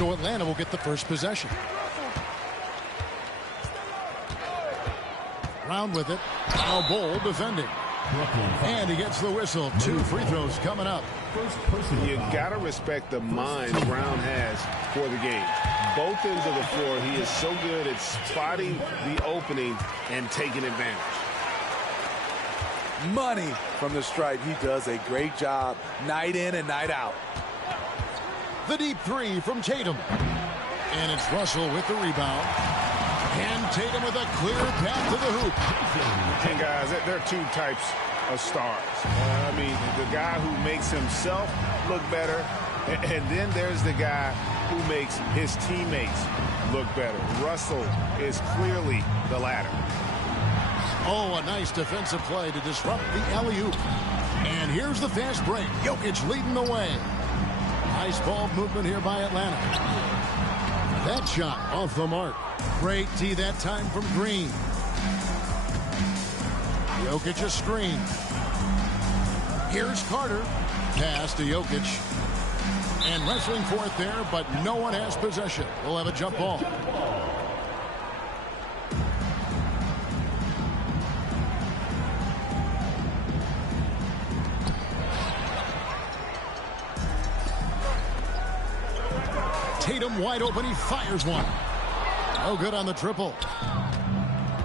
So Atlanta will get the first possession. Round with it. Now Bull defending. And he gets the whistle. 2 free throws coming up. You got to respect the mind Brown has for the game. Both ends of the floor, he is so good at spotting the opening and taking advantage. Money from the stripe. He does a great job night in and night out. The deep three from Tatum. And it's Russell with the rebound. And Tatum with a clear path to the hoop. And guys, there are 2 types of stars. I mean, the guy who makes himself look better, and then there's the guy who makes his teammates look better. Russell is clearly the latter. Oh, a nice defensive play to disrupt the alley-oop. And here's the fast break. Jokic leading the way. Nice ball movement here by Atlanta. That shot off the mark. Great tee that time from Green. Jokic a screen. Here's Carter. Pass to Jokic. And wrestling for it there, but no one has possession. We'll have a jump ball. Tatum wide open. He fires one. No good on the triple.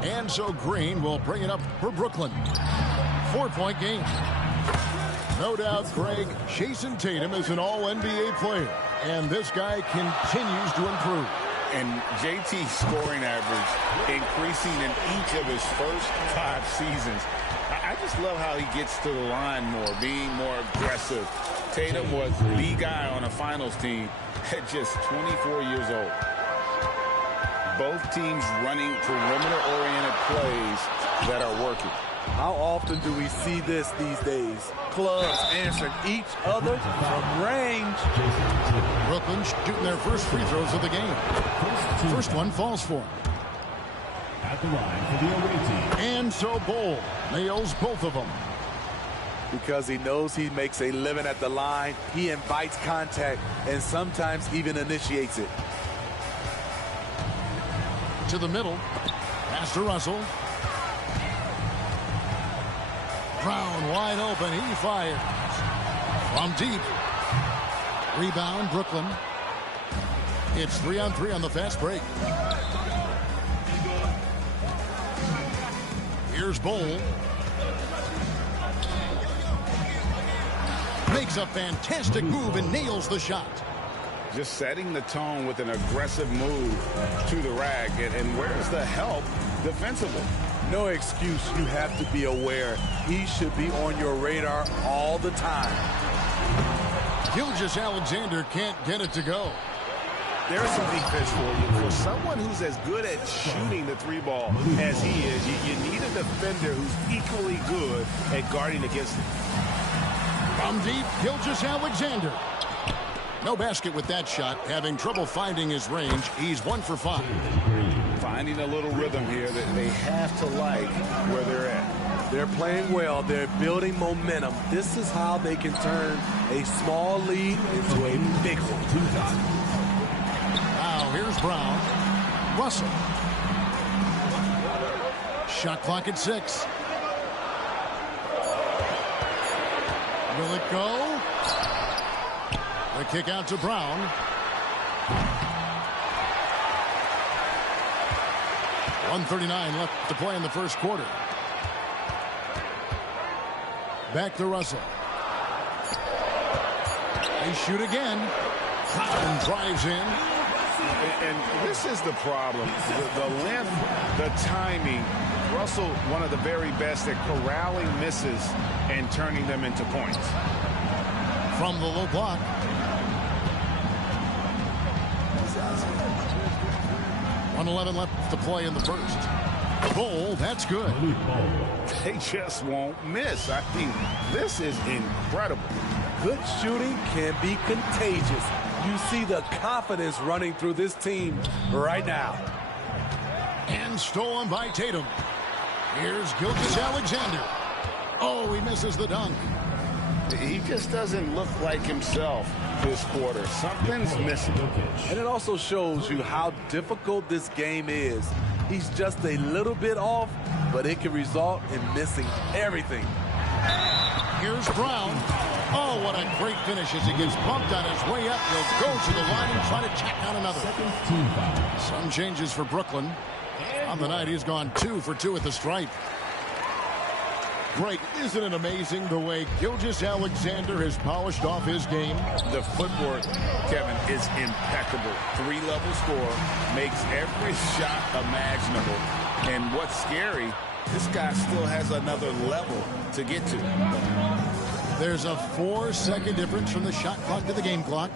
And so Green will bring it up for Brooklyn. 4-point game. No doubt, Greg, Jason Tatum is an all-NBA player. And this guy continues to improve. And JT's scoring average increasing in each of his first 5 seasons. I just love how he gets to the line more, being more aggressive. Tatum was the guy on a finals team at just 24 years old. Both teams running perimeter-oriented plays that are working. How often do we see this these days? Clubs answering each other from range. Brooklyn shooting their first free throws of the game. First one falls for him. At the line for the away team. And so Bull nails both of them. Because he knows he makes a living at the line, he invites contact and sometimes even initiates it. To the middle. Pass to Russell. Brown wide open. He fires. From deep. Rebound, Brooklyn. It's 3-on-3 on the fast break. Here's Bull. Makes a fantastic move and nails the shot. Just setting the tone with an aggressive move to the rack. And where's the help defensively? No excuse. You have to be aware. He should be on your radar all the time. Gilgeous-Alexander can't get it to go. There's some defense for you. For someone who's as good at shooting the 3-ball as he is, you need a defender who's equally good at guarding against him. From deep, Gilgeous-Alexander. No basket with that shot. Having trouble finding his range. He's 1 for 5. Finding a little rhythm here that they have to like where they're at. They're playing well. They're building momentum. This is how they can turn a small lead into a big one. Now here's Brown. Russell. Shot clock at 6. Will it go? The kick out to Brown. .139 left to play in the first quarter. Back to Russell. They shoot again. Brown drives in. And this is the problem. The length, the timing. Russell, one of the very best at corralling misses and turning them into points. From the low block. .111 left to play in the first. Bull, that's good. They just won't miss. I mean, this is incredible. Good shooting can be contagious. You see the confidence running through this team right now. And stolen by Tatum. Here's Gilgeous-Alexander. Oh, he misses the dunk. He just doesn't look like himself this quarter. Something's missing. And it also shows you how difficult this game is. He's just a little bit off, but it can result in missing everything. Here's Brown. Oh, what a great finish as he gets bumped on his way up. He'll go to the line and try to tack on another. Some changes for Brooklyn. On the night, he's gone 2 for 2 at the stripe. Great. Isn't it amazing the way Gilgeous-Alexander has polished off his game? The footwork, Kevin, is impeccable. 3-level score, makes every shot imaginable. And what's scary, this guy still has another level to get to. There's a 4-second difference from the shot clock to the game clock.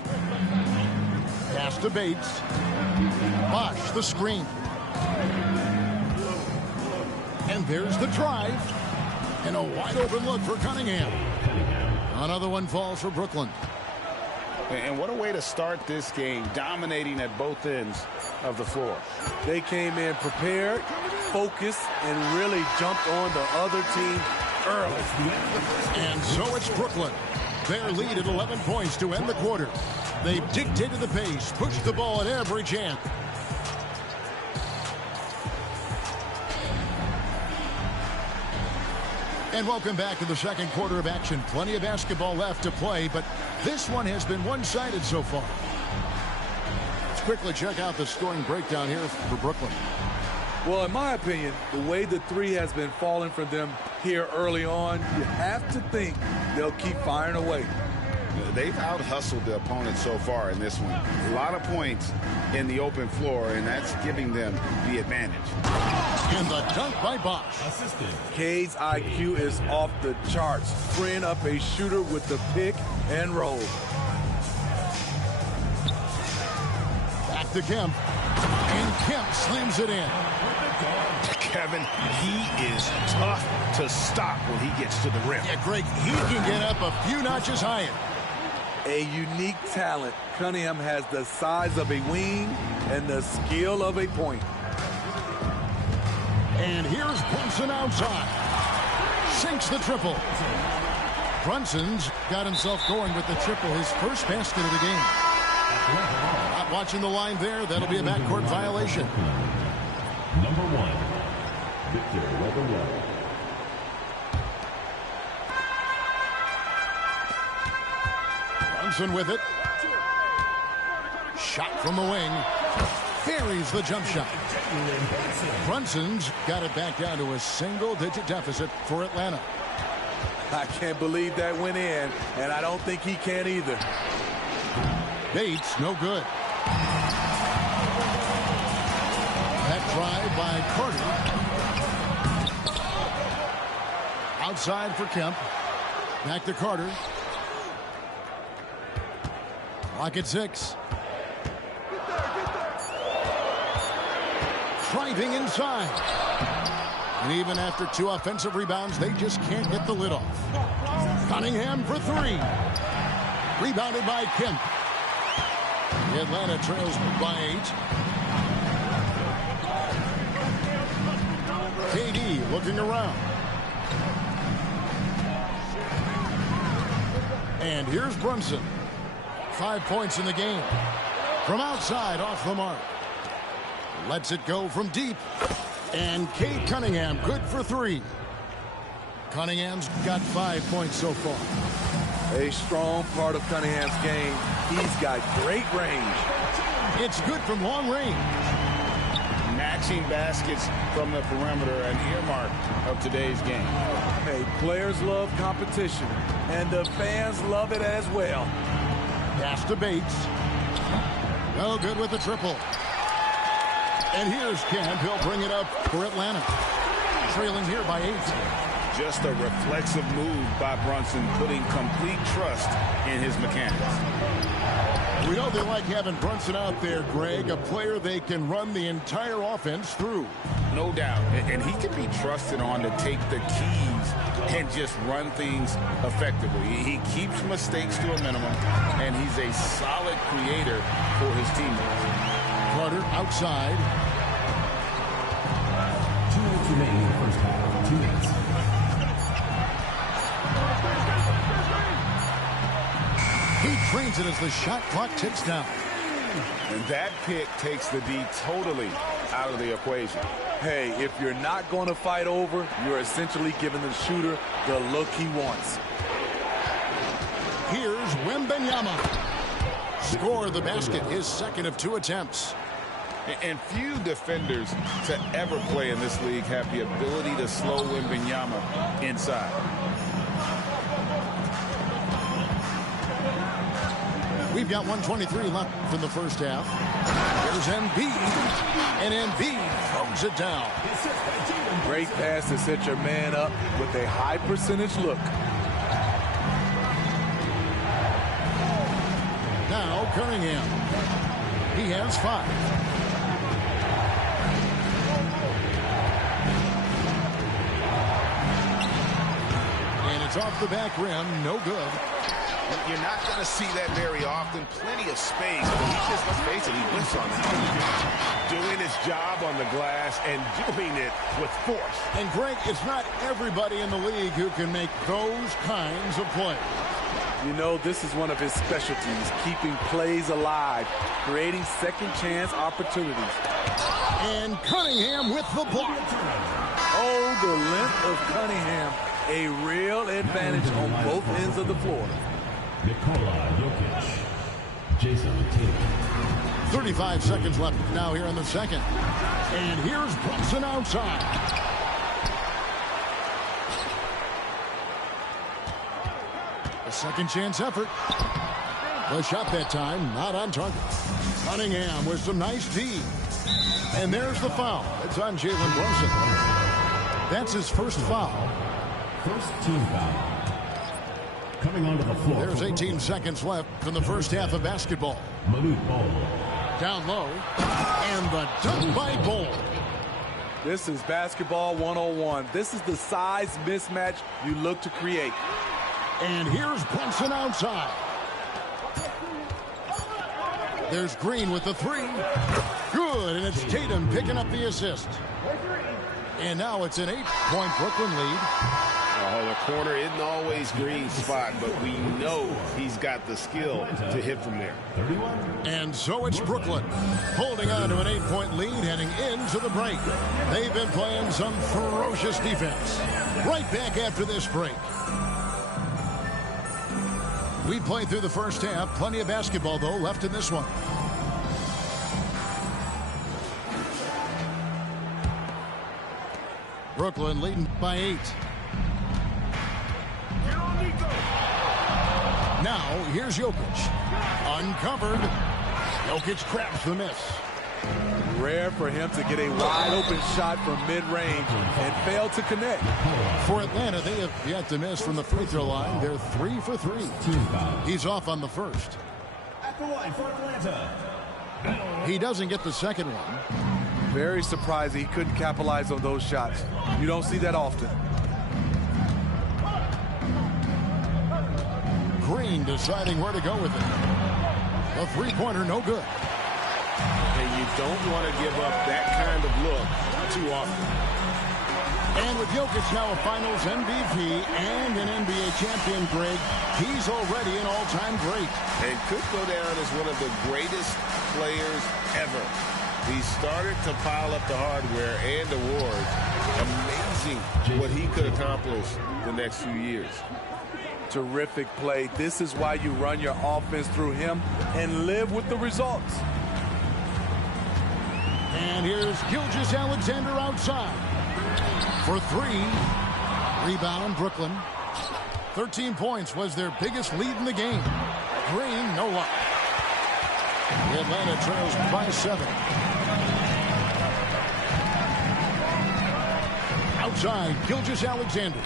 Pass to Bates. Bosh, the screen. And there's the drive. And a wide open look for Cunningham. Another one falls for Brooklyn. And what a way to start this game, dominating at both ends of the floor. They came in prepared, focused, and really jumped on the other team early. And so it's Brooklyn. Their lead at 11 points to end the quarter. They've dictated the pace, pushed the ball at every chance. And welcome back to the second quarter of action. Plenty of basketball left to play, but this one has been one-sided so far. Let's quickly check out the scoring breakdown here for Brooklyn. Well, in my opinion, the way the three has been falling for them here early on, you have to think they'll keep firing away. They've out-hustled the opponent so far in this one. A lot of points in the open floor, and that's giving them the advantage. And the dunk by Bosh. Cade's IQ is off the charts, freeing up a shooter with the pick and roll. Back to Kemp. And Kemp slams it in. Kevin, he is tough to stop when he gets to the rim. Yeah, Greg, he can get up a few notches higher. A unique talent. Cunningham has the size of a wing and the skill of a point. And here's Brunson outside. Sinks the triple. Brunson's got himself going with the triple, his first basket of the game. Not watching the line there. That'll be a backcourt violation. Number 1, Victor Wembanyama. Brunson with it. Shot from the wing. Buries the jump shot. Brunson's got it back down to a single-digit deficit for Atlanta. I can't believe that went in, and I don't think he can either. Bates, no good. That drive by Carter. Outside for Kemp. Back to Carter. Clock at 6. Driving inside. And even after 2 offensive rebounds, they just can't get the lid off. Cunningham for 3. Rebounded by Kemp. Atlanta trails by 8. KD looking around. And here's Brunson. 5 points in the game. From outside, off the mark. Lets it go from deep. And Cade Cunningham, good for 3. Cunningham's got 5 points so far. A strong part of Cunningham's game. He's got great range. It's good from long range. Matching baskets from the perimeter, an earmark of today's game. Hey, players love competition, and the fans love it as well. Pass to Bates. No good with the triple. And here's Kemp. He'll bring it up for Atlanta. Trailing here by 8. Just a reflexive move by Brunson, putting complete trust in his mechanics. We know they like having Brunson out there, Greg, a player they can run the entire offense through. No doubt. And he can be trusted on to take the keys and just run things effectively. He keeps mistakes to a minimum, and he's a solid creator for his teammates. Carter outside. 2 minutes remaining in the first half. 2 minutes. He trains it as the shot clock ticks down. And that pick takes the D totally out of the equation. Hey, if you're not going to fight over, you're essentially giving the shooter the look he wants. Here's Wembanyama. Score the basket, his second of 2 attempts. And few defenders to ever play in this league have the ability to slow Wembanyama inside. We've got 1:23 left in the first half. Here's Embiid, and Embiid throws it down. Great pass to set your man up with a high percentage look. Now Cunningham. He has 5. And it's off the back rim, no good. You're not going to see that very often. Plenty of space. But he just, let's face it, he whiffs on that. Doing his job on the glass and doing it with force. And Greg, it's not everybody in the league who can make those kinds of plays. You know, this is one of his specialties, keeping plays alive, creating second chance opportunities. And Cunningham with the block. Oh, the length of Cunningham. A real advantage on both ends of the floor. Nikola Jokic. Jason Tatum. 35 seconds left now here in the second. And here's Brunson outside. A second chance effort. The shot that time not on target. Cunningham with some nice D. And there's the foul. It's on Jalen Brunson. That's his first foul. First team foul. Coming onto the floor. There's 18 seconds left in the first half of basketball. Malik Ball. Down low. And the dunk by Ball. This is basketball 101. This is the size mismatch you look to create. And here's Brunson outside. There's Green with the 3. Good, and it's Tatum picking up the assist. And now it's an 8-point Brooklyn lead. Oh, the corner isn't always Green's spot, but we know he's got the skill to hit from there. 31. And so it's Brooklyn holding on to an 8-point lead heading into the break. They've been playing some ferocious defense. Right back after this break. We played through the first half. Plenty of basketball, though, left in this one. Brooklyn leading by 8. Now, here's Jokic. Uncovered. Jokic grabs the miss. Rare for him to get a wide-open shot from mid-range and fail to connect. For Atlanta, they have yet to miss from the free throw line. They're 3 for 3. He's off on the first. At the line for Atlanta. He doesn't get the second one. Very surprised he couldn't capitalize on those shots. You don't see that often. Green deciding where to go with it. The three-pointer, no good. And you don't want to give up that kind of look too often. And with Jokic now a Finals MVP and an NBA champion, Greg, he's already an all-time great. And could go down as one of the greatest players ever. He started to pile up the hardware and awards. Amazing what he could accomplish the next few years. Terrific play. This is why you run your offense through him and live with the results. And here's Gilgeous-Alexander outside for 3. Rebound, Brooklyn. 13 points was their biggest lead in the game. Green, no luck. Atlanta trails by 7. Outside, Gilgeous-Alexander.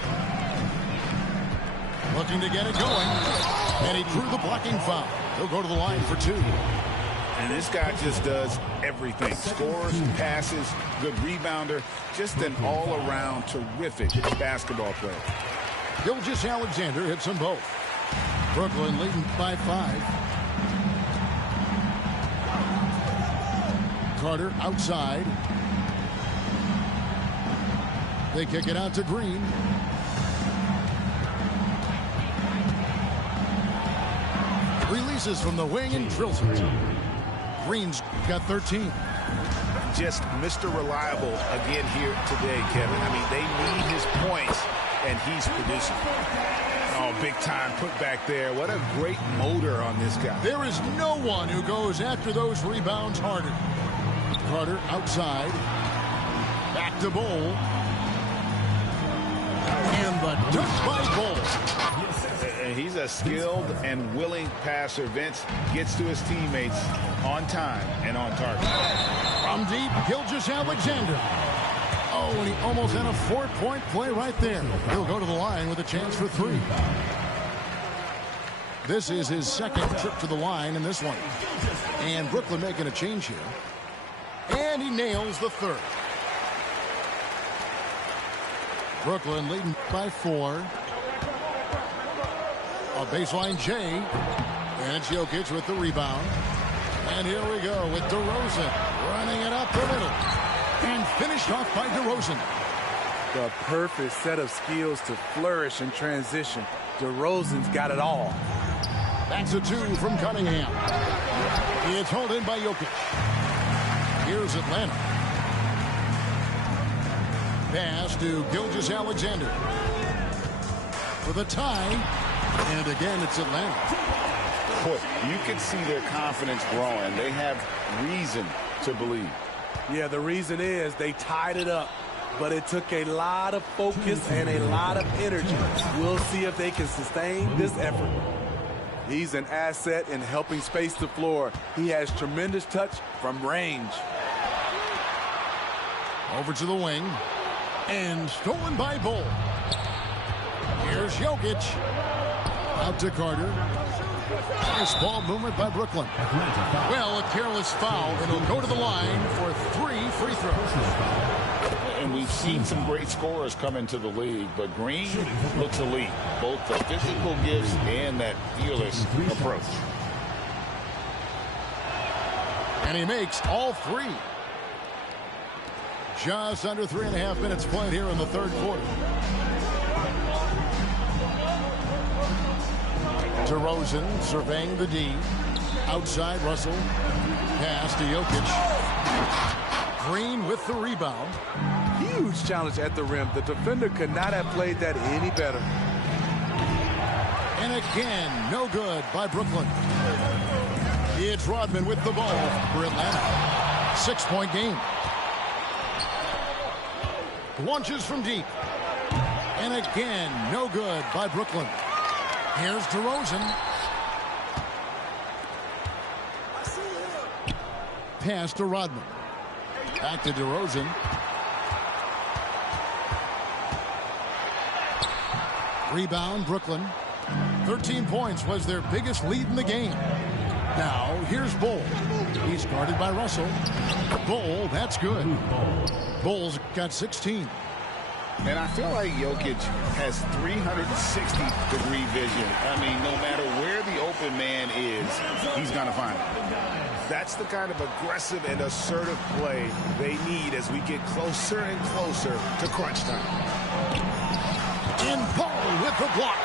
Looking to get it going. And he drew the blocking foul. He'll go to the line for 2. And this guy just does everything. Scores, passes, good rebounder. Just an all-around terrific basketball player. Gilgeous-Alexander hits them both. Brooklyn leading by 5. Carter outside. They kick it out to Green. rises from the wing and drills it. Green's got 13. Just Mr. Reliable again here today, Kevin. I mean, they need his points, and he's producing. Oh, big time put back there. What a great motor on this guy. There is no one who goes after those rebounds harder. Carter outside. Back to Bull. And the touch by Bull. He's a skilled and willing passer. Vince gets to his teammates on time and on target. From deep, Gilgeous-Alexander. Oh, and he almost had a 4-point play right there. He'll go to the line with a chance for 3. This is his second trip to the line in this one. And Brooklyn making a change here. And he nails the third. Brooklyn leading by 4. A baseline J. And it's Jokic with the rebound. And here we go with DeRozan running it up the middle. And finished off by DeRozan. The perfect set of skills to flourish in transition. DeRozan's got it all. That's a 2 from Cunningham. It's hauled in by Jokic. Here's Atlanta. Pass to Gilgeous-Alexander. For the tie. And again, it's Atlanta. Boy, you can see their confidence growing. They have reason to believe. Yeah, the reason is they tied it up. But it took a lot of focus and a lot of energy. We'll see if they can sustain this effort. He's an asset in helping space the floor. He has tremendous touch from range. Over to the wing. And stolen by Bull. Here's Jokic. Out to Carter. Nice ball movement by Brooklyn. Well, a careless foul, and he'll go to the line for 3 free throws. And we've seen some great scorers come into the league, but Green looks elite. Both the physical gifts and that fearless approach. And he makes all 3. Just under 3.5 minutes played here in the third quarter. DeRozan surveying the D. Outside Russell. Pass to Jokic. Green with the rebound. Huge challenge at the rim. The defender could not have played that any better. And again, no good by Brooklyn. It's Rodman with the ball for Atlanta. 6-point game. Launches from deep. And again, no good by Brooklyn. Here's DeRozan. Pass to Rodman. Back to DeRozan. Rebound, Brooklyn. 13 points was their biggest lead in the game. Now, here's Bull. He's guarded by Russell. Bull, that's good. Bull's got 16. And I feel like Jokic has 360-degree vision. I mean, no matter where the open man is, he's going to find it. That's the kind of aggressive and assertive play they need as we get closer and closer to crunch time. In Paul with the block.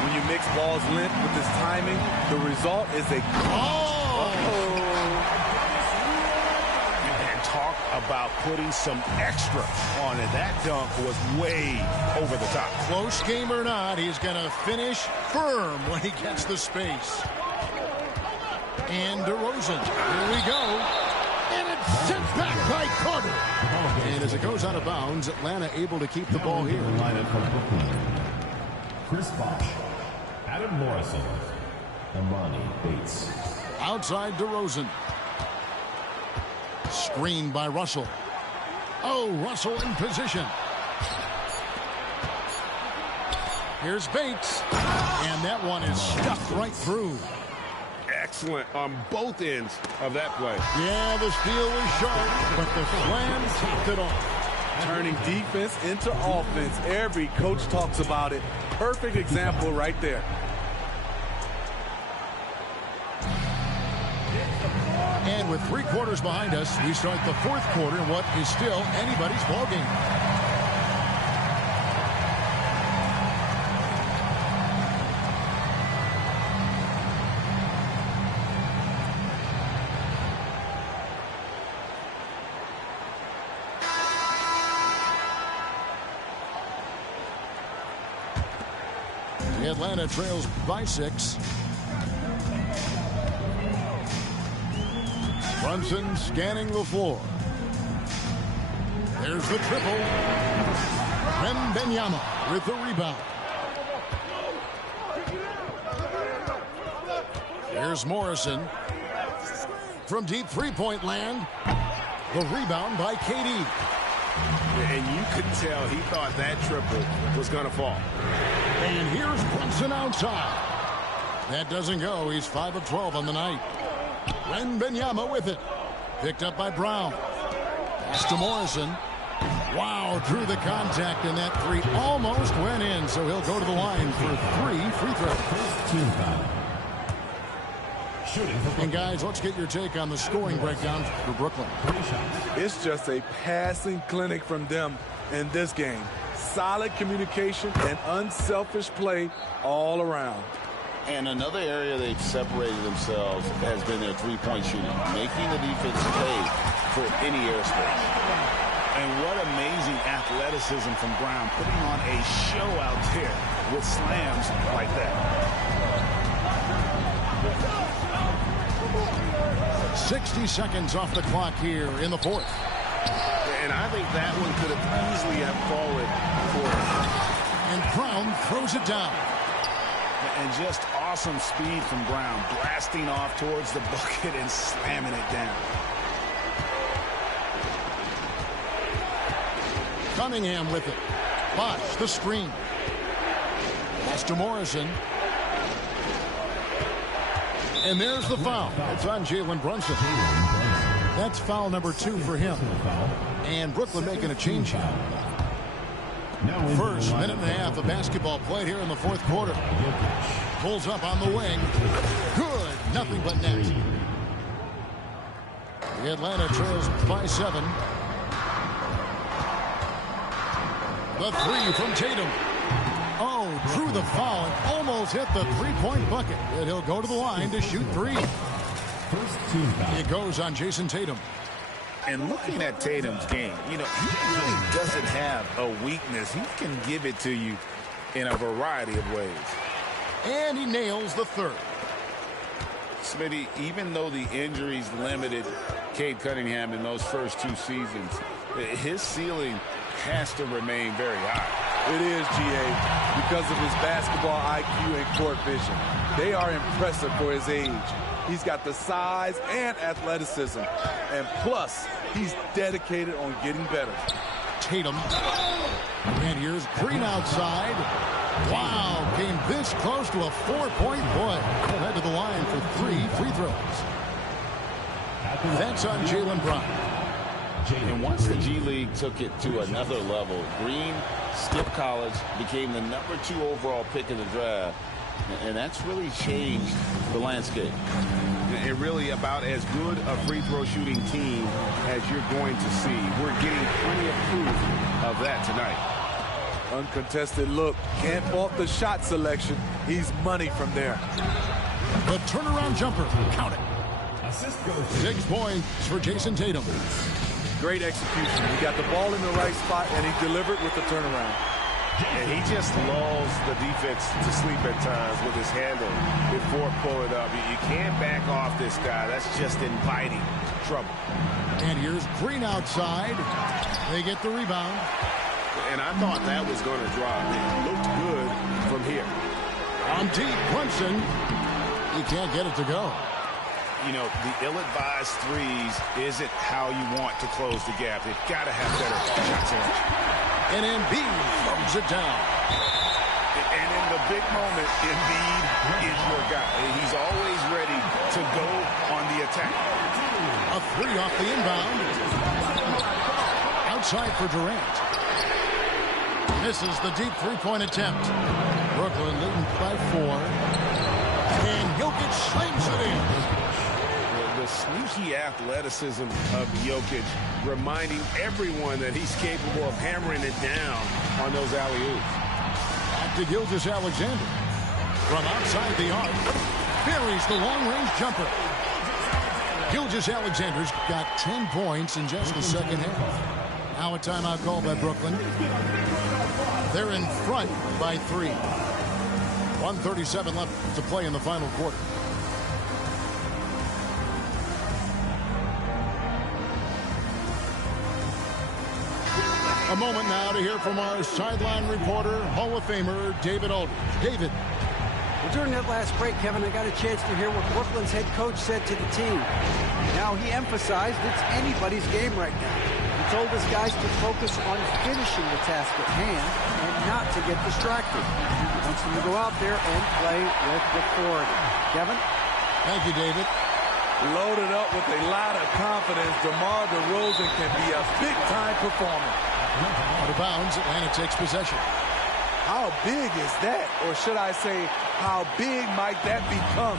When you mix ball's length with his timing, the result is a... And talk about putting some extra on it. That dunk was way over the top. Close game or not, he's going to finish firm when he gets the space. And DeRozan, here we go. And it's sent back by Carter. And as it goes out of bounds, Atlanta able to keep the ball here. Chris Bosh, Adam Morrison, Amani Bates. Outside DeRozan. Screened by Russell. Oh, Russell in position. Here's Bates. And that one is stuck right through. Excellent on both ends of that play. Yeah, the steal was sharp, but the slam topped it off. Turning defense into offense. Every coach talks about it. Perfect example right there. And with 3 quarters behind us, we start the fourth quarter in what is still anybody's ball game. Atlanta trails by 6. Brunson scanning the floor. There's the triple. Wembanyama with the rebound. Here's Morrison. From deep three-point land. The rebound by KD. And you could tell he thought that triple was going to fall. And here's Brunson outside. That doesn't go. He's 5 of 12 on the night. Wembanyama with it. Picked up by Brown. Pass to Morrison. Wow, drew the contact, and that three almost went in, so he'll go to the line for 3 free throws. Team foul. Shooting for And guys, let's get your take on the scoring breakdown for Brooklyn. 3 shots. It's just a passing clinic from them in this game. Solid communication and unselfish play all around. And another area they've separated themselves has been their three-point shooting, making the defense pay for any airspace. And what amazing athleticism from Brown, putting on a show out there with slams like that. 60 seconds off the clock here in the fourth. And I think that one could have easily have fallen for him. And Brown throws it down. And just awesome speed from Brown, blasting off towards the bucket and slamming it down. Cunningham with it. Bosh the screen. Pass to Morrison. And there's the foul. It's on Jalen Brunson. That's foul number 2 for him. And Brooklyn making a change here. First minute and a half of basketball played here in the fourth quarter. Pulls up on the wing. Good. Nothing but net. The Atlanta trails by 7. The three from Tatum. Oh, drew the foul and almost hit the three-point bucket. And he'll go to the line to shoot 3. First team foul. It goes on Jason Tatum. And looking at Tatum's game, you know, he really doesn't have a weakness. He can give it to you in a variety of ways. And he nails the third. Smitty, even though the injuries limited Cade Cunningham in those first 2 seasons, his ceiling has to remain very high. It is, GA, because of his basketball IQ and court vision. They are impressive for his age. He's got the size and athleticism. And plus, he's dedicated on getting better. Tatum. And here's Green outside. Wow, came this close to a 4-point play. He'll head to the line for 3 free throws. That's on Jalen Brown. And once the G League took it to another level, Green skipped college, became the number 2 overall pick in the draft, and that's really changed the landscape. And really about as good a free throw shooting team as you're going to see. We're getting plenty of proof of that tonight. Uncontested look. Can't fault the shot selection. He's money from there. The turnaround jumper. Count it. Assist goes to 6 points for Jason Tatum. Great execution. He got the ball in the right spot, and he delivered with the turnaround. And he just lulls the defense to sleep at times with his handle before pulling up. You can't back off this guy. That's just inviting trouble. And here's Green outside. They get the rebound. And I thought that was going to drop. It looked good from here. On deep, Brunson. He can't get it to go. You know, the ill-advised threes isn't how you want to close the gap. They've got to have better shot selection. And Embiid throws it down. And in the big moment, Embiid is your guy. He's always ready to go on the attack. A 3 off the inbound. Outside for Durant. Misses the deep three-point attempt. Brooklyn leading by 4. And Jokic slams it in. The sneaky athleticism of Jokic, reminding everyone that he's capable of hammering it down on those alley-oops. Back to Gilgeous-Alexander. From outside the arc, buries the long-range jumper. Gilgeous-Alexander's got 10 points in just the second half. Now a timeout called by Brooklyn. They're in front by 3. 1:37 left to play in the final quarter. A moment now to hear from our sideline reporter, Hall of Famer David Aldridge. David. Well, during that last break, Kevin, I got a chance to hear what Brooklyn's head coach said to the team. Now, he emphasized it's anybody's game right now. He told his guys to focus on finishing the task at hand and not to get distracted. He wants them to go out there and play with authority. Kevin? Thank you, David. Loaded up with a lot of confidence, DeMar DeRozan can be a big-time performer. Out of bounds, Atlanta takes possession. How big is that? Or should I say, how big might that become?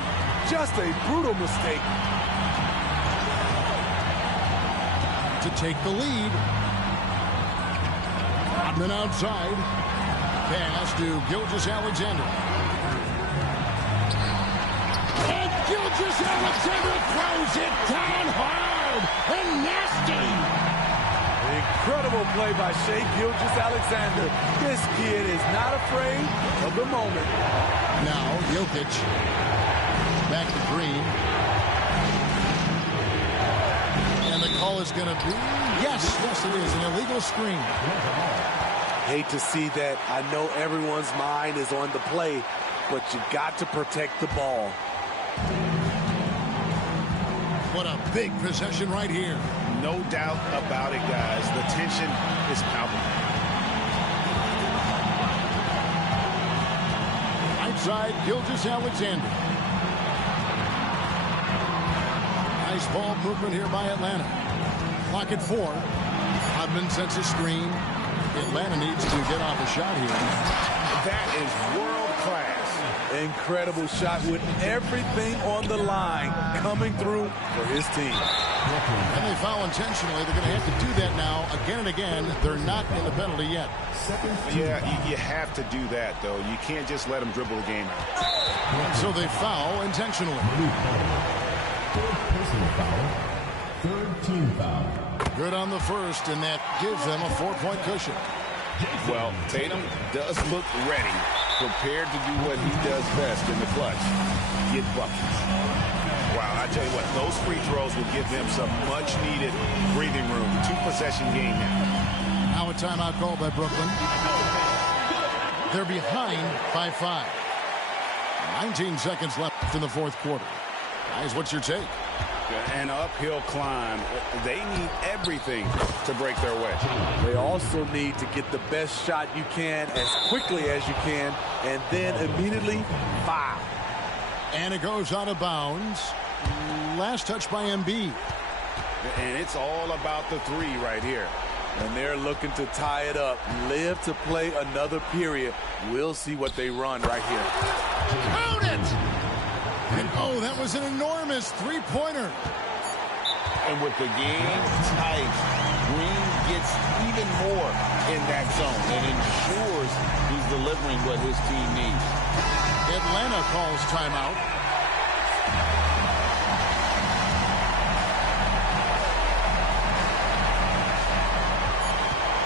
Just a brutal mistake. To take the lead. Rodman outside. Pass to Gilgeous-Alexander. And Gilgeous-Alexander throws it down hard and nasty. Incredible play by Shai Gilgeous-Alexander. This kid is not afraid of the moment. Now, Jokic. Back to Green. And the call is going to be, yes, it is, an illegal screen. Hate to see that. I know everyone's mind is on the play, but you got to protect the ball. What a big possession right here. No doubt about it, guys. The tension is palpable. Outside, Gilgeous-Alexander. Nice ball movement here by Atlanta. Clock at 4. Rodman sends a screen. Atlanta needs to get off a shot here. That is world class. Incredible shot with everything on the line coming through for his team. And they foul intentionally. They're going to have to do that now again and again. They're not in the penalty yet. Yeah, you have to do that, though. You can't just let them dribble the game out. And so they foul intentionally. Third personal foul. Third team foul. Good on the first, and that gives them a 4-point cushion. Well, Tatum does look ready, prepared to do what he does best in the clutch, get buckets. Wow, I tell you what, those free throws will give them some much-needed breathing room. 2-possession game now. Now a timeout called by Brooklyn. They're behind by 5. 19 seconds left in the fourth quarter. Guys, what's your take? An uphill climb. They need everything to break their way. They also need to get the best shot you can as quickly as you can, and then immediately foul. And it goes out of bounds. Last touch by Embiid. And it's all about the three right here. And they're looking to tie it up, live to play another period. We'll see what they run right here. Count it! And oh, that was an enormous three-pointer. And with the game tight, Green gets even more in that zone and ensures he's delivering what his team needs. Atlanta calls timeout.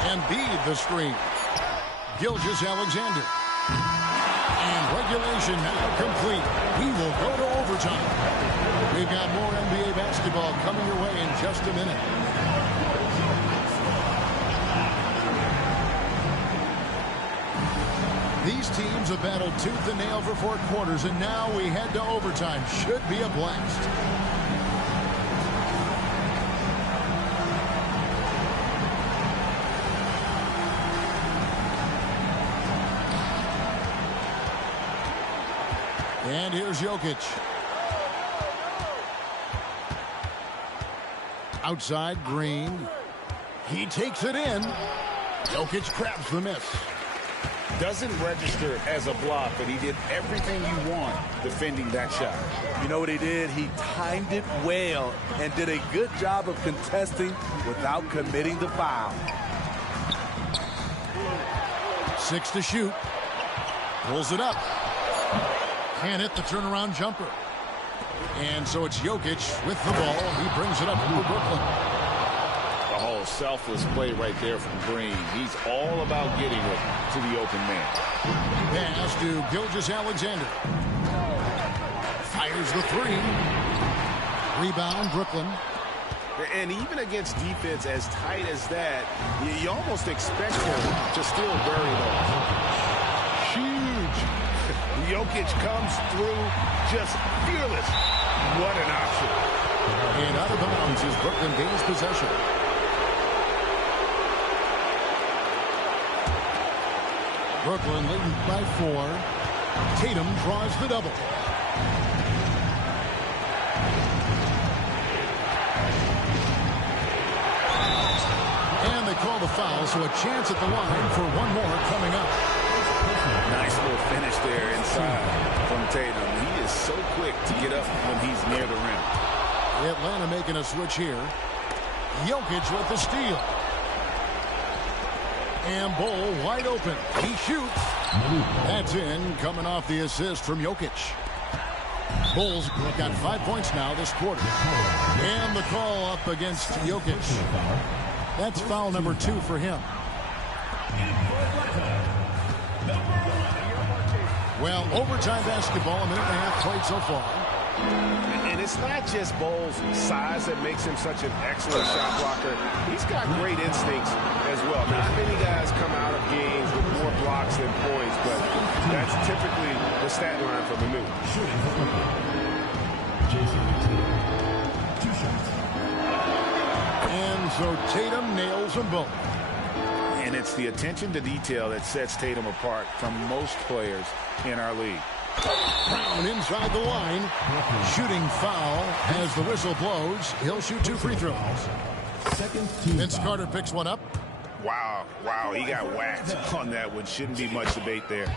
Embiid the screen. Gilgeous-Alexander. And regulation now complete. We will go to overtime. We've got more NBA basketball coming your way in just a minute. These teams have battled tooth and nail for 4 quarters, and now we head to overtime. Should be a blast. And here's Jokic. Outside, Green. He takes it in. Jokic grabs the miss. Doesn't register as a block, but he did everything you want defending that shot. You know what he did? He timed it well and did a good job of contesting without committing the foul. 6 to shoot. Pulls it up. Can't hit the turnaround jumper. And so it's Jokic with the ball. He brings it up for Brooklyn. Oh, real selfless play right there from Green. He's all about getting it to the open man. Pass to Gilgeous-Alexander. Fires the three. Rebound, Brooklyn. And even against defense as tight as that, you almost expect him to still bury those. Huge. Jokic comes through just fearless. What an option. And out of bounds as Brooklyn gains possession. Brooklyn leading by 4. Tatum draws the double. And they call the foul, so a chance at the line for one more coming up. Nice little finish there inside from Tatum. He is so quick to get up when he's near the rim. Atlanta making a switch here. Jokic with the steal. And Bull wide open. He shoots. That's in, coming off the assist from Jokic. Bulls got 5 points now this quarter. And the call up against Jokic. That's foul number 2 for him. Well, overtime basketball, a minute and a half played so far. And it's not just Bull's size that makes him such an excellent shot blocker. He's got great instincts as well. Not many guys come out of games with more blocks than points, but that's typically the stat line for Manu. And so Tatum nails them both. And it's the attention to detail that sets Tatum apart from most players in our league. Brown inside the line. Shooting foul as the whistle blows. He'll shoot 2 free throws. Vince Carter picks one up. Wow, he got whacked on that one. Shouldn't be much debate there.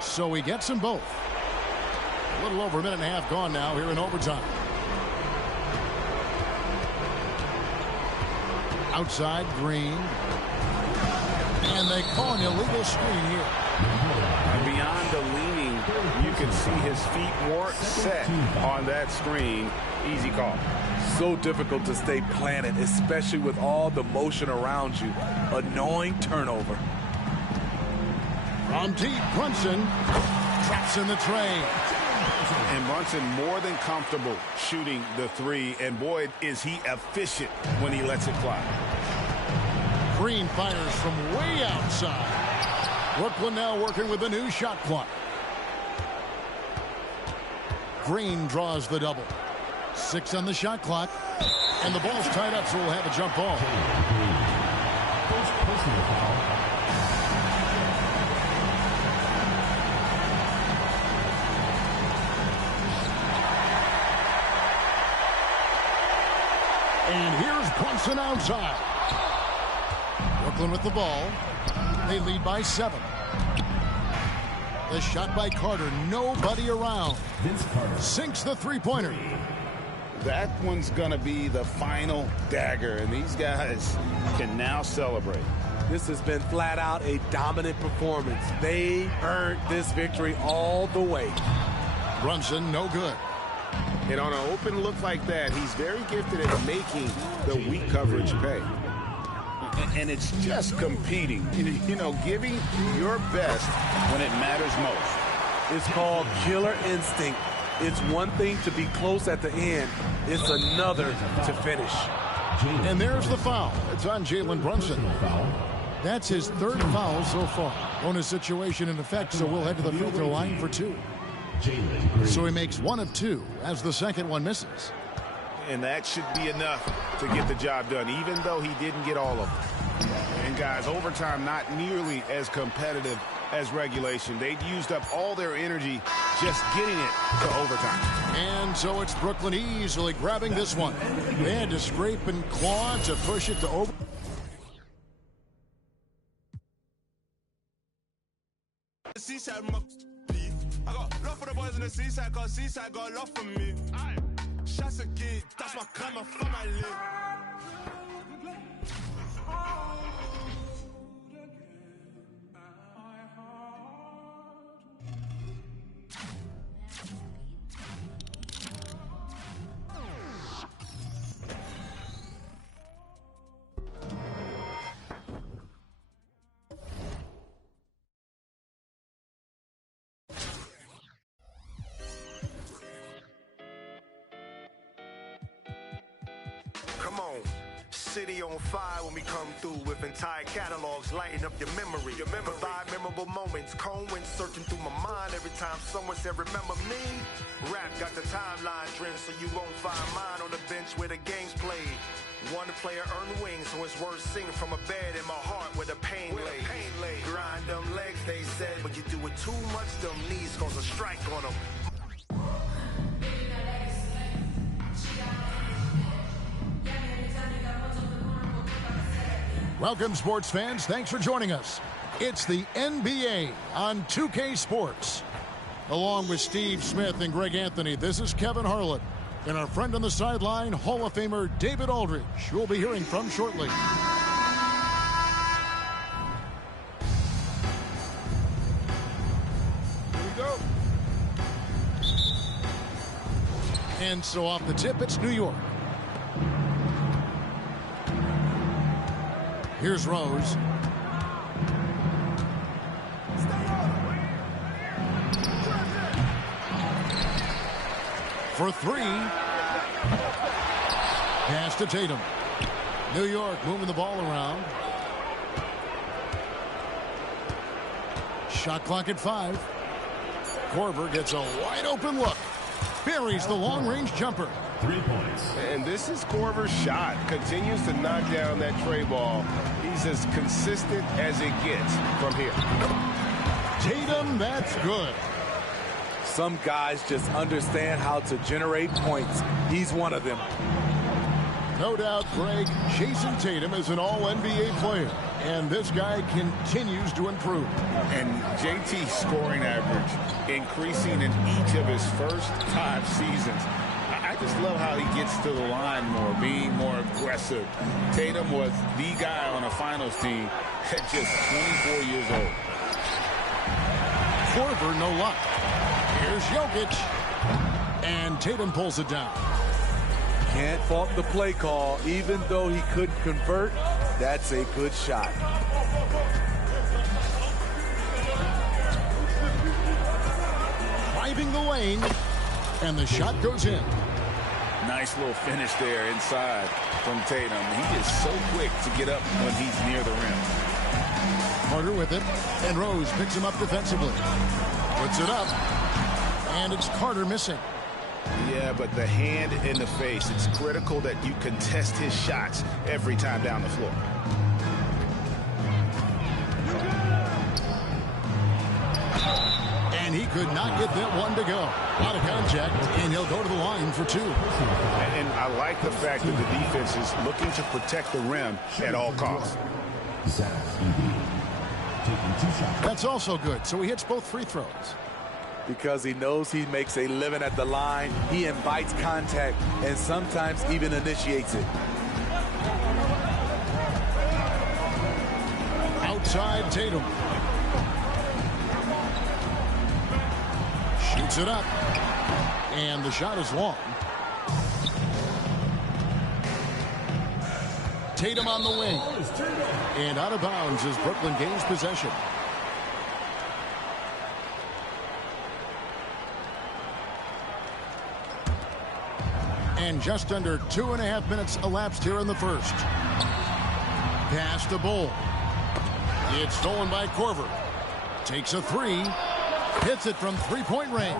So he gets them both. A little over a minute and a half gone now here in overtime. Outside, Green. And they call an illegal screen here. Beyond the leaning, you can see his feet weren't set on that screen. Easy call. So difficult to stay planted, especially with all the motion around you. Annoying turnover. From deep, Brunson traps in the train. And Brunson more than comfortable shooting the 3. And boy, is he efficient when he lets it fly. Green fires from way outside. Brooklyn now working with a new shot clock. Green draws the double. 6 on the shot clock. And the ball's tied up, so we'll have a jump ball. First personal foul. And here's Brunson outside. Brooklyn with the ball. They lead by 7. The shot by Carter. Nobody around. Vince Carter Sinks the three-pointer. That one's going to be the final dagger, and these guys can now celebrate. This has been flat out a dominant performance. They earned this victory all the way. Brunson, no good. And on an open look like that, he's very gifted at making the weak coverage pay. And it's just competing, you know, giving your best when it matters most. It's called killer instinct. It's one thing to be close at the end. It's another to finish. And there's the foul. It's on Jalen Brunson. That's his 3rd foul so far. Bonus situation in effect, so we'll head to the free throw line for 2. So he makes 1 of 2 as the second one misses. And that should be enough to get the job done, even though he didn't get all of them. And guys, overtime not nearly as competitive as regulation. They'd used up all their energy just getting it to overtime. And so it's Brooklyn easily grabbing this one. They had to scrape and claw to push it to over. I got love for the boys in the seaside, cause seaside got love for me. Shots a gig, that's my karma for my leg. Come on. City on fire when we come through with entire catalogs lighting up your memory. Provide memorable moments. Cold wind searching through my mind every time someone said, remember me? Rap got the timeline trend, so you won't find mine on the bench where the game's played. One player earned wings, so it's worth singing from a bed in my heart where the pain lay. Grind them legs, they said, but you do it too much, them knees cause a strike on them. Welcome, sports fans. Thanks for joining us. It's the NBA on 2K Sports. Along with Steve Smith and Greg Anthony, this is Kevin Harlan. And our friend on the sideline, Hall of Famer David Aldridge, who we'll be hearing from shortly. Here we go. And so off the tip, it's New York. Here's Rose. For three. Pass to Tatum. New York moving the ball around. Shot clock at 5. Korver gets a wide open look. Buries the long-range jumper. 3 points. And this is Korver's shot. Continues to knock down that tray ball. He's as consistent as it gets from here. Tatum, that's good. Some guys just understand how to generate points. He's one of them. No doubt, Greg, Jason Tatum is an all-NBA player. And this guy continues to improve. And JT's scoring average increasing in each of his first 5 seasons. I just love how he gets to the line more, being more aggressive. Tatum was the guy on a finals team at just 24 years old. Korver, no luck. Here's Jokic. And Tatum pulls it down. Can't fault the play call. Even though he couldn't convert, that's a good shot. Driving the lane. And the shot goes in. Nice little finish there inside from Tatum. He is so quick to get up when he's near the rim. Carter with it. And Rose picks him up defensively. Puts it up. And it's Carter missing. Yeah, but the hand in the face, it's critical that you contest his shots every time down the floor. And he could not get that one to go. A lot of contact, and he'll go to the line for 2. And I like the fact that the defense is looking to protect the rim at all costs. That's also good, so he hits both free throws. Because he knows he makes a living at the line, he invites contact and sometimes even initiates it. Outside Tatum. Shoots it up. And the shot is long. Tatum on the wing. And out of bounds as Brooklyn gains possession. And just under 2.5 minutes elapsed here in the first. Pass to Bull. It's stolen by Korver. Takes a 3. Hits it from 3-point range.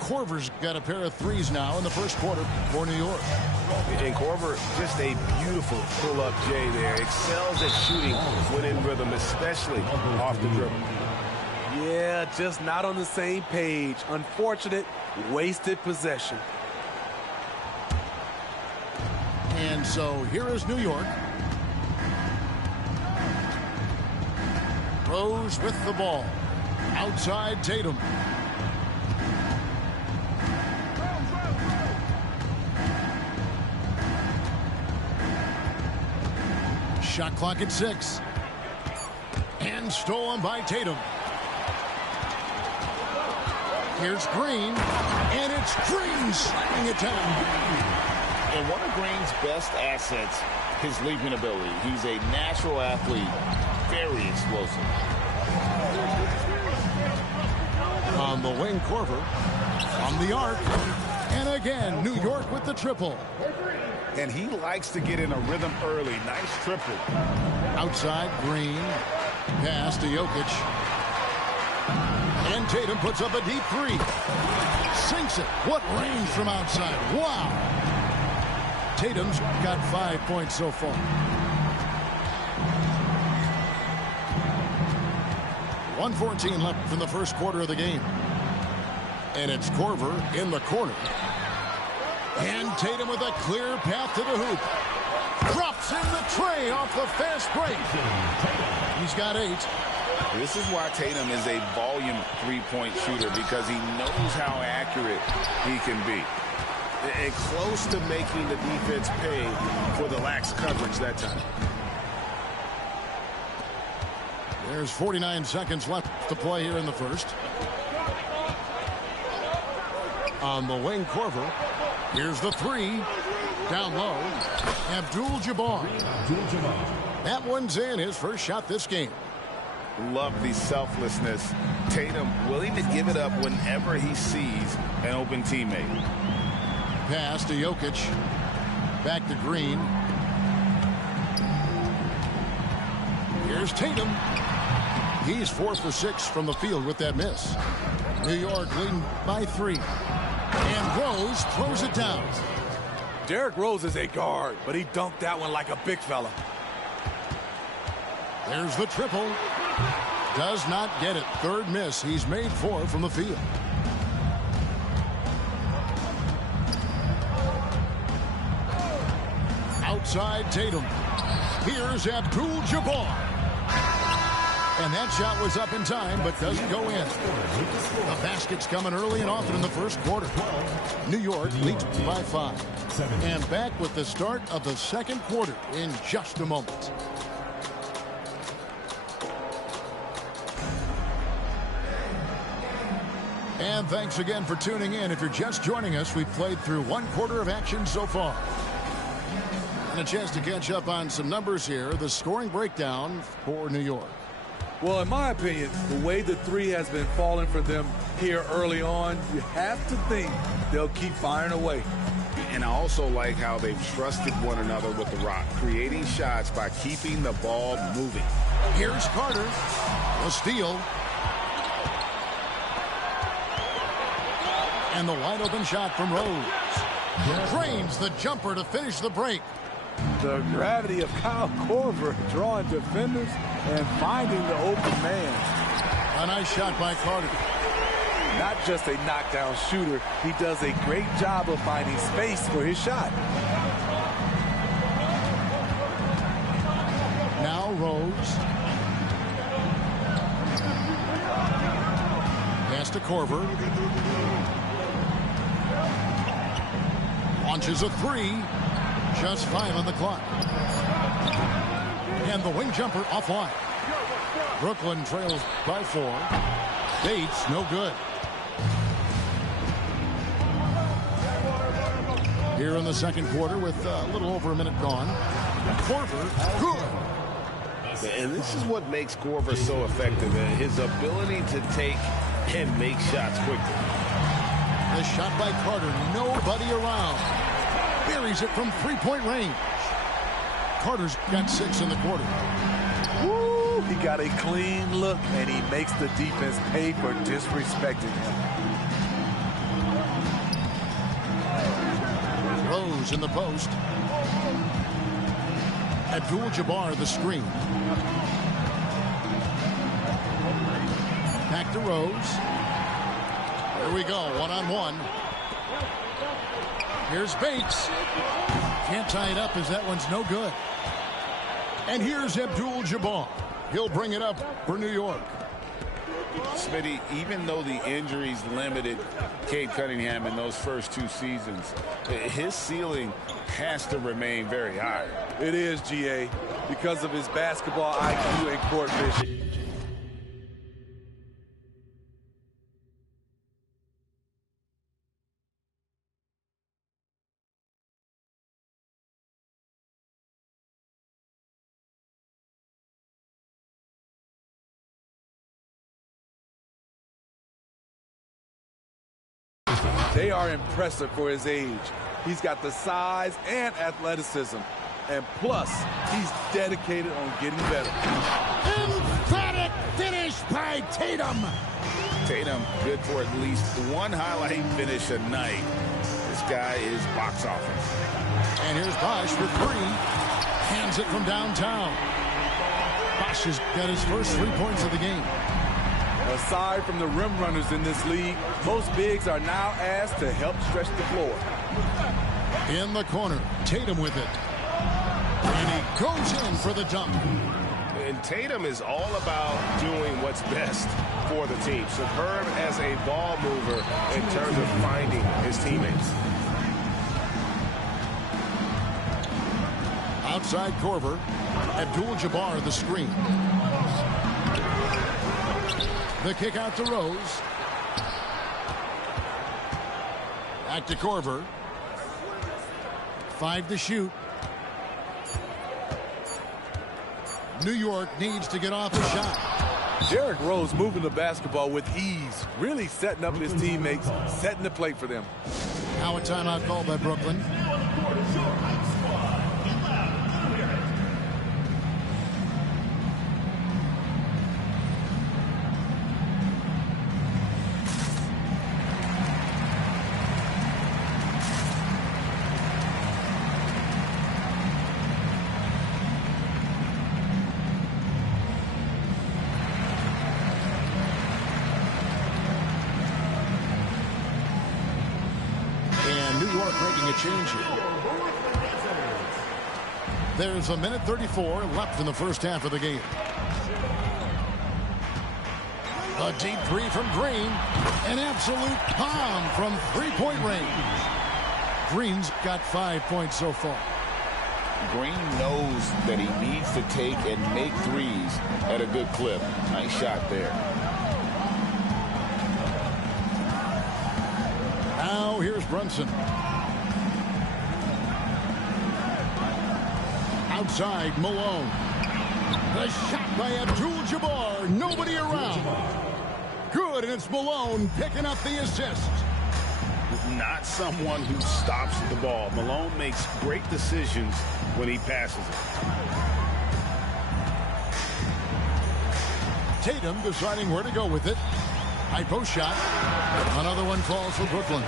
Korver's got a pair of 3s now in the first quarter for New York. And Korver, just a beautiful pull-up J there. Excels at shooting when in rhythm, especially off the dribble. Yeah, just not on the same page. Unfortunate, wasted possession. And so here is New York. Rose with the ball. Outside Tatum. Shot clock at 6. And stolen by Tatum. Here's Green. And it's Green slamming it down. And one of Green's best assets, his leaping ability. He's a natural athlete, very explosive. On the wing, Korver. On the arc. And again, New York with the triple. and he likes to get in a rhythm early. Nice triple. Outside, Green. Pass to Jokic. And Tatum puts up a deep three. Sinks it. What range from outside. Wow. Tatum's got 5 points so far. 1:14 left in the first quarter of the game. And it's Korver in the corner. And Tatum with a clear path to the hoop. Drops in the tray off the fast break. He's got 8. This is why Tatum is a volume three-point shooter, because he knows how accurate he can be. And close to making the defense pay for the lax coverage that time. There's 49 seconds left to play here in the first. On the wing, Korver. Here's the three. Down low. Abdul-Jabbar. That one's in, his first shot this game. Love the selflessness. Tatum willing to give it up whenever he sees an open teammate. Pass to Jokic. Back to Green. Here's Tatum. He's 4 for 6 from the field with that miss. New York leading by 3. And Rose throws it down. Derrick Rose is a guard, but he dunked that one like a big fella. There's the triple. Does not get it. Third miss. He's made 4 from the field. Outside Tatum. Here's Abdul-Jabbar. And that shot was up in time, but doesn't go in. The basket's coming early and often in the first quarter. New York leads by 5. And back with the start of the second quarter in just a moment. And thanks again for tuning in. If you're just joining us, we've played through 1 quarter of action so far. And a chance to catch up on some numbers here. The scoring breakdown for New York. Well, in my opinion, the way the three has been falling for them here early on, you have to think they'll keep firing away. And I also like how they've trusted one another with the rock, creating shots by keeping the ball moving. Here's Carter. A steal. And the wide open shot from Rose. Drains the jumper to finish the break. The gravity of Kyle Korver drawing defenders and finding the open man. A nice shot by Carter. Not just a knockdown shooter, he does a great job of finding space for his shot. Now Rose. Pass to Korver. Launches a three. Just 5 on the clock. And the wing jumper offline. Brooklyn trails by 4. Bates, no good. Here in the second quarter with a little over a minute gone. Korver, good. And this is what makes Korver so effective. His ability to take and make shots quickly. The shot by Carter, nobody around. Buries it from 3-point range. Carter's got 6 in the quarter. Woo, he got a clean look, and he makes the defense pay for disrespecting him. Rose in the post. Abdul-Jabbar the screen. Back to Rose. Here we go, one-on-one. Here's Bates. Can't tie it up as that one's no good. And here's Abdul-Jabbar. He'll bring it up for New York. Smitty, even though the injuries limited Cade Cunningham in those first 2 seasons, his ceiling has to remain very high. It is, GA, because of his basketball IQ and court vision. They are impressive for his age. He's got the size and athleticism. And plus, he's dedicated on getting better. Emphatic finish by Tatum. Tatum good for at least one highlight finish a night. This guy is box office. And here's Bosch with 3. Hands it from downtown. Bosch has got his first 3 points of the game. Aside from the rim runners in this league, most bigs are now asked to help stretch the floor. In the corner, Tatum with it. And he goes in for the dunk. And Tatum is all about doing what's best for the team. Superb as a ball mover in terms of finding his teammates. Outside Korver. Abdul-Jabbar the screen. The kick out to Rose. Back to Korver. 5 to shoot. New York needs to get off the shot. Derrick Rose moving the basketball with ease, really setting up his teammates, setting the plate for them. Now a timeout called by Brooklyn. Making a change here. There's a minute 34 left in the first half of the game. A deep 3 from Green. An absolute bomb from 3-point range. Green's got 5 points so far. Green knows that he needs to take and make threes at a good clip. Nice shot there. Now here's Brunson. Outside, Malone. The shot by Abdul-Jabbar. Nobody around. Good, and it's Malone picking up the assist. Not someone who stops the ball. Malone makes great decisions when he passes it. Tatum deciding where to go with it. High post shot. Another one falls for Brooklyn.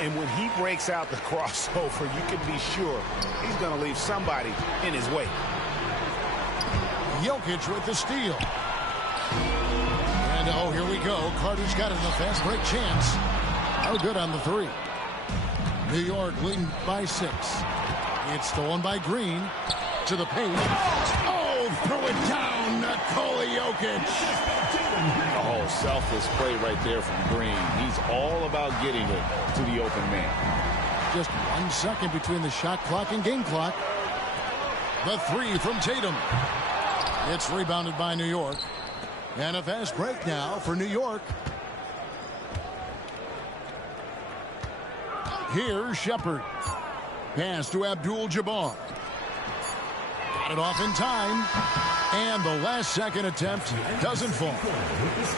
And when he breaks out the crossover, you can be sure he's going to leave somebody in his way. Jokic with the steal. And oh, here we go. Carter's got it in a fast break chance. Oh, good on the 3. New York leading by 6. It's stolen by Green. To the paint. Oh, throw it down. Nikola Jokic. Oh, selfless play right there from Green. He's all about getting it to the open man. Just 1 second between the shot clock and game clock. The 3 from Tatum. It's rebounded by New York. And a fast break now for New York. Here's Shepard. Pass to Abdul-Jabbar. Got it off in time. And the last second attempt doesn't fall.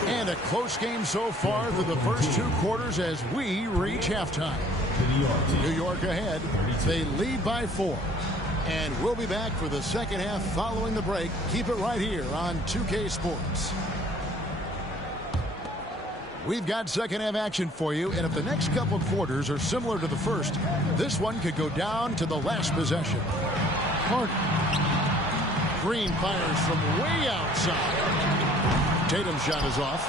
And a close game so far through the first 2 quarters as we reach halftime. New York ahead. They lead by 4. And we'll be back for the second half following the break. Keep it right here on 2K Sports. We've got second half action for you, and if the next couple quarters are similar to the first, this one could go down to the last possession. Carter. Green fires from way outside. Tatum's shot is off.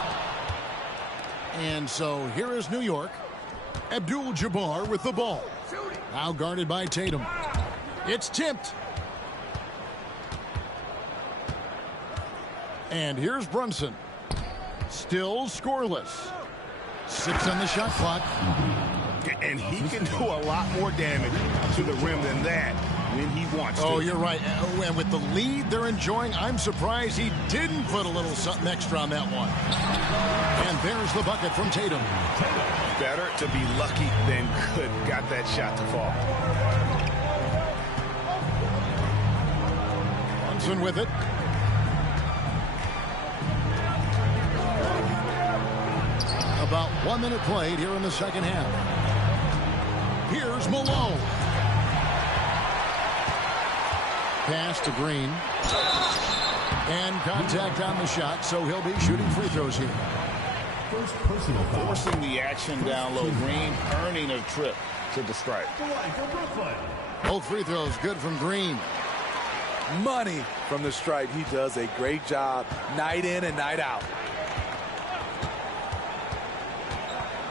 And so here is New York. Abdul-Jabbar with the ball. Now guarded by Tatum. It's tipped. And here's Brunson. Still scoreless. 6 on the shot clock. And he can do a lot more damage to the rim than that when he wants to. Oh, you're right. And with the lead they're enjoying, I'm surprised he didn't put a little something extra on that one. And there's the bucket from Tatum. Better to be lucky than good. Got that shot to fall. Brunson with it. about 1 minute played here in the second half. Here's Malone. Pass to Green. And contact on the shot, so he'll be shooting free throws here. First personal foul. Forcing the action down low. Green earning a trip to the stripe. The line for Brooklyn. Both free throws good from Green. Money from the stripe. He does a great job night in and night out.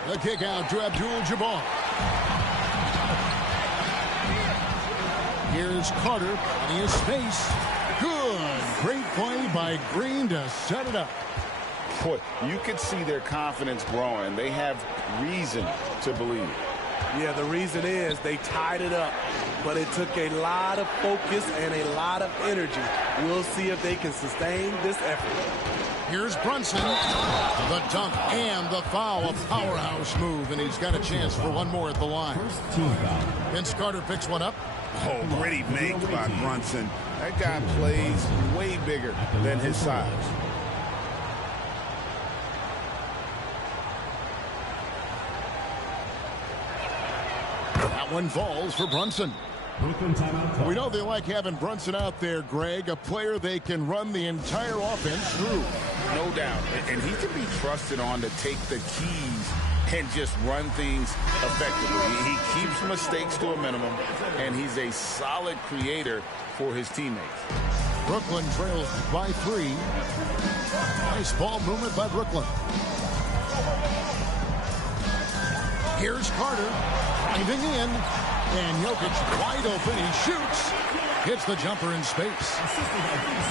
The kick out to Abdul-Jabbar. Here's Carter, and he has space. Good. Great play by Green to set it up. Boy, you could see their confidence growing. They have reason to believe. Yeah, the reason is they tied it up, but it took a lot of focus and a lot of energy. We'll see if they can sustain this effort. Here's Brunson. The dunk and the foul. A powerhouse move, and he's got a chance for one more at the line. First team foul. Vince Carter picks one up. Oh, great make by Brunson. That guy plays way bigger than his size. That one falls for Brunson. Brooklyn timeout. We know they like having Brunson out there, Greg, a player they can run the entire offense through. No doubt. And he can be trusted on to take the keys and just run things effectively. He keeps mistakes to a minimum, and he's a solid creator for his teammates. Brooklyn trails by 3. Nice ball movement by Brooklyn. Here's Carter driving in, and Jokic wide open. He shoots, hits the jumper in space.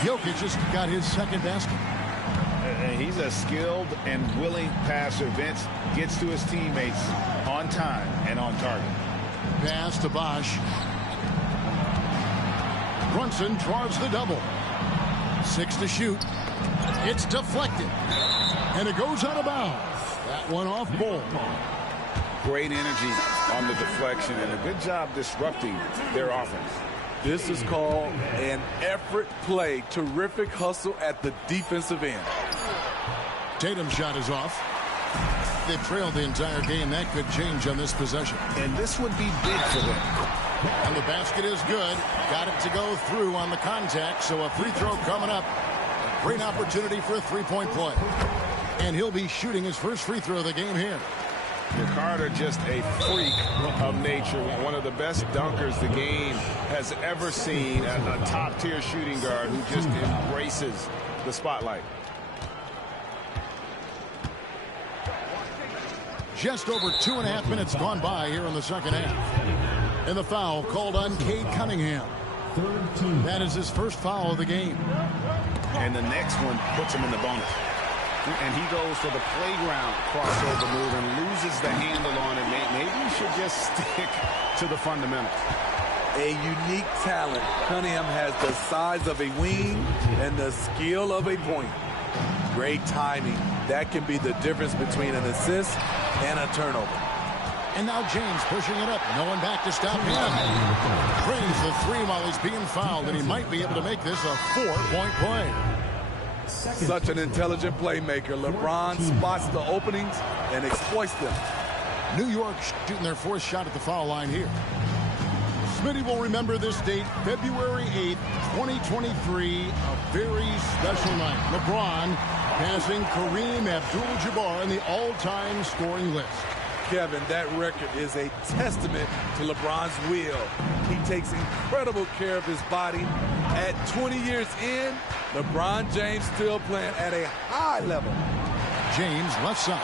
Jokic just got his second basket. He's a skilled and willing passer. Vince gets to his teammates on time and on target. Pass to Bosh. Brunson draws the double. 6 to shoot. It's deflected. And it goes out of bounds. That one off ball. Great energy on the deflection and a good job disrupting their offense. This is called an effort play. Terrific hustle at the defensive end. Tatum's shot is off. They've trailed the entire game. That could change on this possession. And this would be big for them. And the basket is good. Got it to go through on the contact, so a free throw coming up. A great opportunity for a three-point play. And he'll be shooting his first free throw of the game here. Carter, just a freak of nature. One of the best dunkers the game has ever seen. A top-tier shooting guard who just embraces the spotlight. Just over 2.5 minutes gone by here in the second half. And the foul called on Cade Cunningham. That is his first foul of the game. And the next one puts him in the bonus. And he goes for the playground crossover move and loses the handle on it. Maybe you should just stick to the fundamentals. A unique talent. Cunningham has the size of a wing and the skill of a point. Great timing. That can be the difference between an assist and a turnover. And now James pushing it up. No one back to stop him. Drains the 3 while he's being fouled, and he might be able to make this a 4-point play. Such an intelligent playmaker. LeBron spots the openings and exploits them. New York shooting their 4th shot at the foul line here. Smitty will remember this date, February 8th, 2023, a very special night. LeBron passing Kareem Abdul-Jabbar in the all-time scoring list. Kevin, that record is a testament to LeBron's will. He takes incredible care of his body. At 20 years in, LeBron James still playing at a high level. James left side.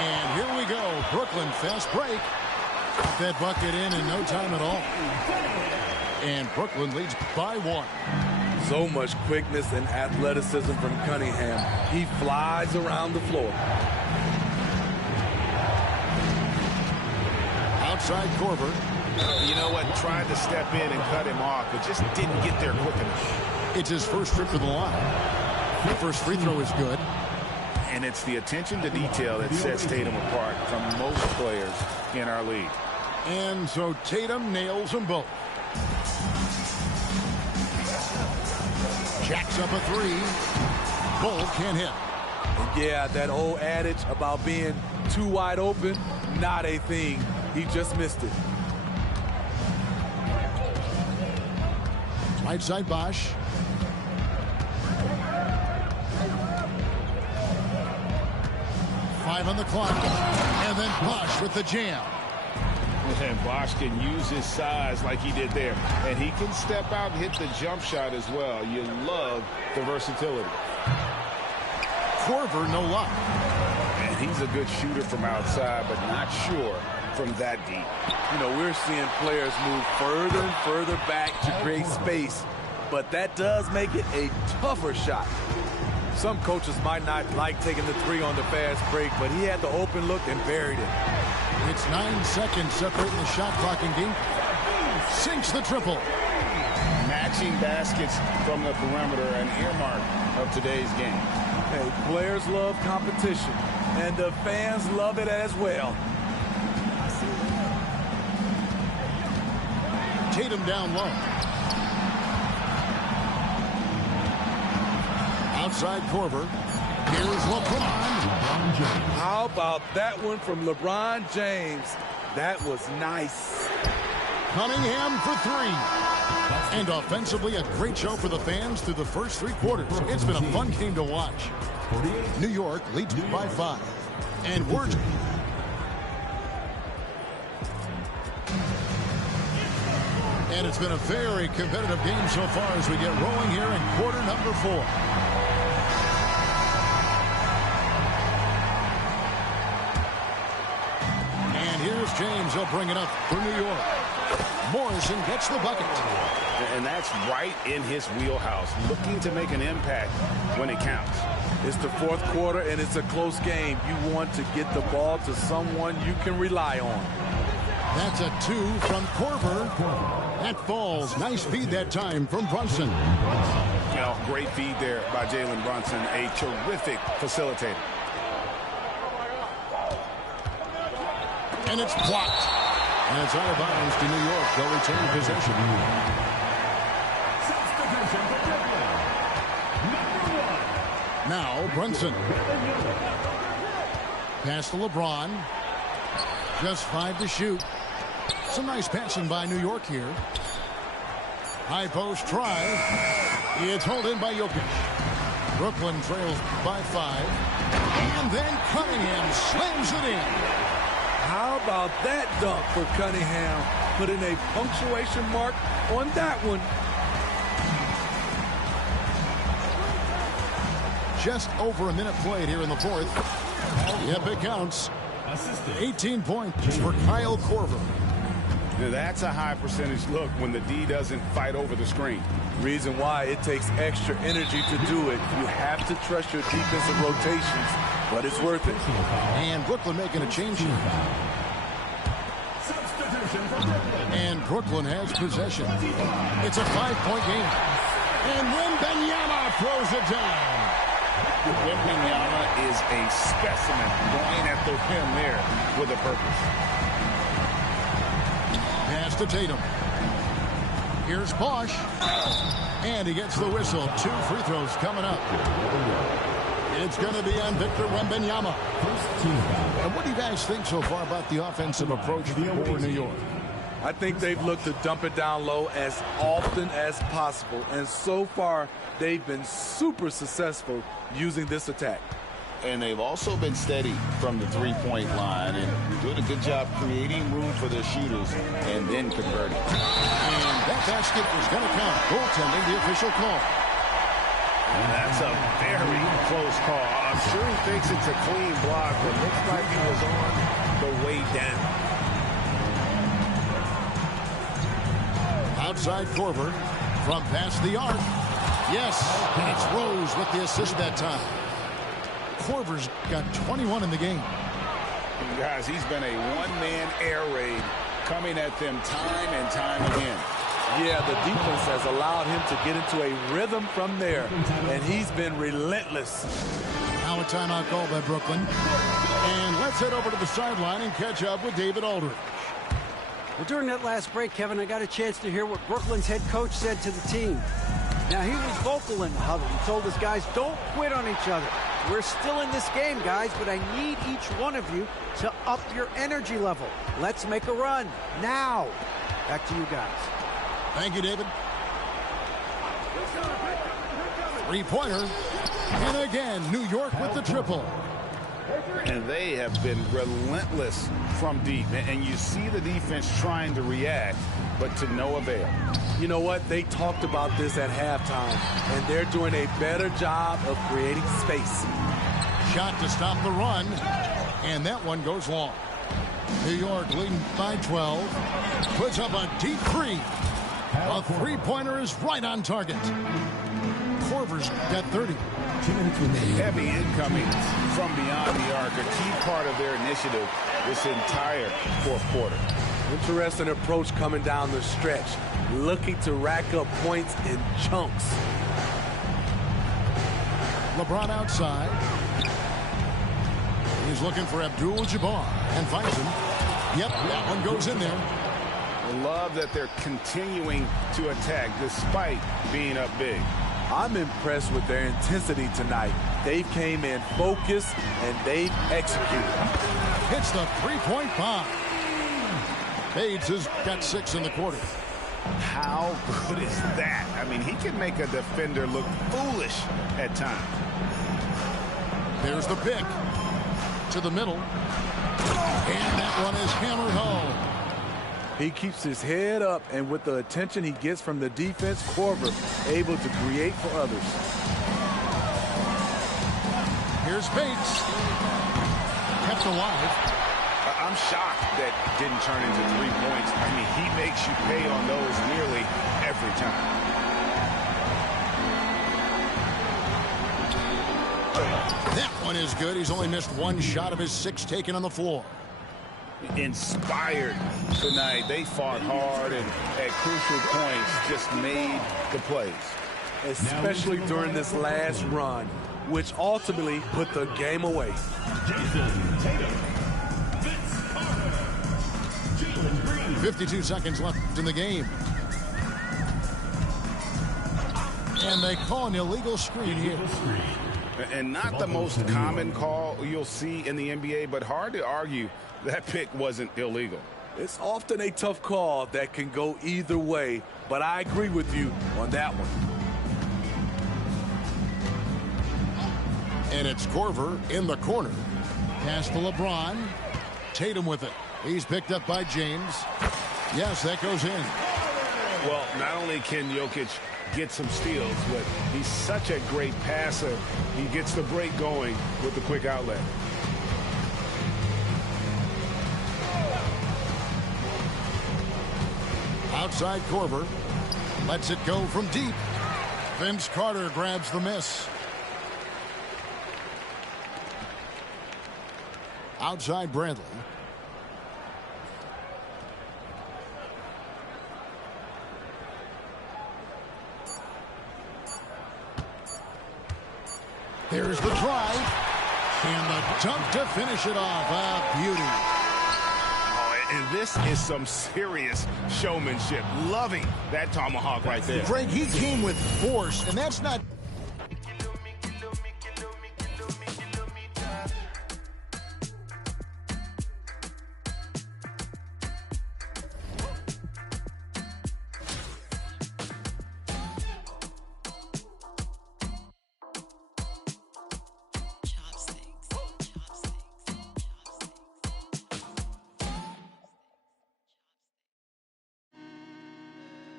And here we go. Brooklyn fast break. Got that bucket in no time at all. And Brooklyn leads by 1. So much quickness and athleticism from Cunningham. He flies around the floor. Outside Korver. You know what? Tried to step in and cut him off, but just didn't get there quick enough. It's his first trip to the line. The first free throw is good. And it's the attention to detail that sets Tatum apart from most players in our league. And so Tatum nails them both. Jacks up a 3. Bull can't hit. And yeah, that old adage about being too wide open, not a thing. He just missed it. Right side Bosch. Five on the clock. And then Bosch with the jam. And Bosch can use his size like he did there. And he can step out and hit the jump shot as well. You love the versatility. Korver, no luck. And he's a good shooter from outside, but not sure from that deep. You know, we're seeing players move further and further back to create space, but that does make it a tougher shot. Some coaches might not like taking the three on the fast break, but he had the open look and buried it. It's 9 seconds separating the shot clock in game. Sinks the triple. Matching baskets from the perimeter, an earmark of today's game. Hey, players love competition, and the fans love it as well. Tatum down low. Outside Korver. Here's LeBron. How about that one from LeBron James? That was nice. Cunningham for three. And offensively, a great show for the fans through the first 3 quarters. It's been a fun game to watch. New York leads by 5. And we're... And it's been a very competitive game so far as we get rolling here in quarter number 4. And here's James. He'll bring it up for New York. Morrison gets the bucket. And that's right in his wheelhouse, looking to make an impact when it counts. It's the 4th quarter, and it's a close game. You want to get the ball to someone you can rely on. That's a 2 from Korver. That falls. Nice feed that time from Brunson. Well, great feed there by Jalen Brunson, a terrific facilitator. And it's blocked. And it's out of bounds to New York. They'll retain possession. Now Brunson. Pass to LeBron. Just 5 to shoot. Some nice passing by New York here. High post try. It's held in by Jokic. Brooklyn trails by 5. And then Cunningham slams it in. How about that dunk for Cunningham? Putting a punctuation mark on that one. Just over a minute played here in the 4th. Yep, it counts. 18 points for Kyle Korver. Now that's a high percentage look when the D doesn't fight over the screen. Reason why it takes extra energy to do it. You have to trust your defensive rotations, but it's worth it. And Brooklyn making a change here. And Brooklyn has possession. It's a 5-point game. And Wembanyama throws it down. Wembanyama is a specimen going at the rim there with a purpose. Pass to Tatum. Here's Bosch. And he gets the whistle. 2 free throws coming up. It's going to be on Victor Wembanyama. And what do you guys think so far about the offensive approach for New York? I think they've looked to dump it down low as often as possible. And so far, they've been super successful using this attack. And they've also been steady from the three-point line and doing a good job creating room for their shooters and then converting. And that basket is going to count. Goaltending, the official call. And that's a very close call. I'm sure he thinks it's a clean block, but looks like he was on the way down. Outside Korver from past the arc. Yes, and it's Rose with the assist that time. Korver's got 21 in the game. Guys, he's been a one-man air raid coming at them time and time again. Yeah, the defense has allowed him to get into a rhythm from there, and he's been relentless. Now a timeout call by Brooklyn. And let's head over to the sideline and catch up with David Aldridge. Well, during that last break, Kevin, I got a chance to hear what Brooklyn's head coach said to the team. Now, he was vocal in the huddle. He told his guys, don't quit on each other. We're still in this game, guys, but I need each one of you to up your energy level. Let's make a run now. Back to you guys. Thank you, David. Three-pointer. And again, New York with the triple. And they have been relentless from deep. And you see the defense trying to react, but to no avail. You know what? They talked about this at halftime, and they're doing a better job of creating space. Shot to stop the run, and that one goes long. New York leading by 12. Puts up a deep three. A three-pointer is right on target. Korver's got 30. Heavy incoming from beyond the arc, a key part of their initiative this entire fourth quarter. Interesting approach coming down the stretch, looking to rack up points in chunks. LeBron outside. He's looking for Abdul-Jabbar and finds him. Yep, that one goes in there. I love that they're continuing to attack despite being up big. I'm impressed with their intensity tonight. They've came in focused and they've executed. Hits the three-point bomb. Bates has got 6 in the quarter. How good is that? I mean, he can make a defender look foolish at times. There's the pick. To the middle. And that one is hammered home. He keeps his head up, and with the attention he gets from the defense, Korver able to create for others. Here's Bates. Kept alive. I'm shocked that didn't turn into 3 points. I mean, he makes you pay on those nearly every time. That one is good. He's only missed 1 shot of his 6 taken on the floor. Inspired tonight. They fought hard and at crucial points just made the plays. Especially during this last run, which ultimately put the game away. 52 seconds left in the game. And they call an illegal screen here. And not the most common call you'll see in the NBA, but hard to argue that pick wasn't illegal. It's often a tough call that can go either way, but I agree with you on that one. And it's Korver in the corner. Pass to LeBron. Tatum with it. He's picked up by James. Yes, that goes in. Well, not only can Jokic get some steals, but he's such a great passer. He gets the break going with the quick outlet. Outside Korver. Lets it go from deep. Vince Carter grabs the miss. Outside Bradley. There's the drive. And the dunk to finish it off. A beauty. And this is some serious showmanship. Loving that tomahawk right there. Greg, he came with force, and that's not...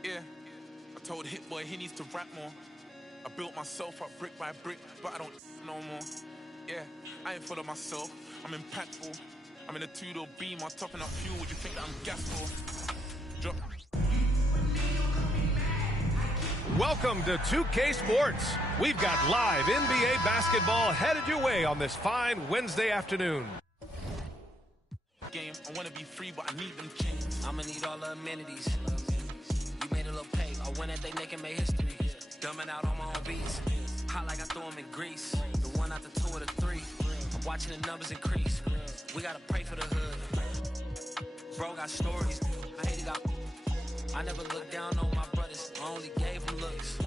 Yeah, I told Hit Boy he needs to rap more. I built myself up brick by brick, but I don't no more. Yeah, I ain't full of myself, I'm impactful. I'm in a two-door beam, I'm topping up fuel. What you think that I'm gas for? Drop. Welcome to 2K Sports. We've got live NBA basketball headed your way on this fine Wednesday afternoon. Game, I wanna be free, but I need them chains. I'ma need all the amenities. You made a little pay. I went at they neck and made history. Dumbing out on my own beats. Hot like I threw them in grease. The 1 out the 2 or the 3. I'm watching the numbers increase. We gotta pray for the hood. Bro got stories. I hate it got. I never looked down on my brothers. I only gave them looks.